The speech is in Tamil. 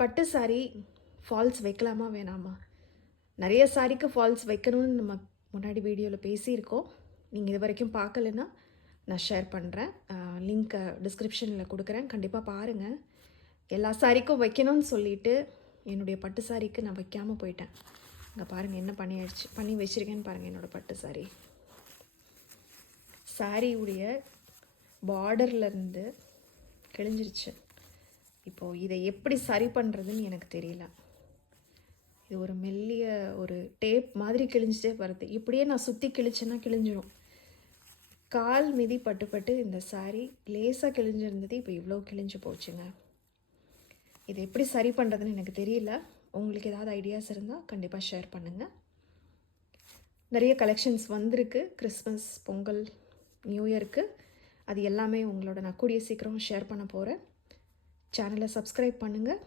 பட்டு சாரி ஃபால்ஸ் வைக்கலாமா வேணாமா? நிறைய சாரிக்கு ஃபால்ஸ் வைக்கணும்னு நம்ம முன்னாடி வீடியோவில் பேசியிருக்கோம். நீங்கள் இது வரைக்கும் பார்க்கலன்னா நான் ஷேர் பண்ணுறேன். லிங்க்கை டிஸ்கிரிப்ஷனில் கொடுக்குறேன். கண்டிப்பாக பாருங்கள். எல்லா சாரிக்கும் வைக்கணும்னு சொல்லிவிட்டு என்னுடைய பட்டு சாரிக்கு நான் வைக்காமல் போயிட்டேன். இங்கே பாருங்கள் என்ன பண்ணி வச்சுருக்கேன்னு பாருங்கள். என்னோடய பட்டு சாரி சாரியுடைய பார்டர்லேருந்து கிழிஞ்சிருச்சு. இப்போது இதை எப்படி சரி பண்ணுறதுன்னு எனக்கு தெரியல. இது ஒரு மெல்லிய ஒரு டேப் மாதிரி கிழிஞ்சிட்டே வருது. இப்படியே நான் சுற்றி கிழிச்சேன்னா கிழிஞ்சிரும். கால் மிதி பட்டு இந்த சாரி லேசாக கிழிஞ்சிருந்தது. இப்போ இவ்வளோ கிழிஞ்சு போச்சுங்க. இது எப்படி சரி பண்ணுறதுன்னு எனக்கு தெரியல. உங்களுக்கு ஏதாவது ஐடியாஸ் இருந்தால் கண்டிப்பாக ஷேர் பண்ணுங்கள். நிறைய கலெக்ஷன்ஸ் வந்திருக்கு. கிறிஸ்மஸ், பொங்கல், நியூ இயருக்கு அது எல்லாமே உங்களோட நான் கூடிய சீக்கிரம் ஷேர் பண்ண போகிறேன். சேனலை சப்ஸ்கிரைப் பண்ணுங்கள்.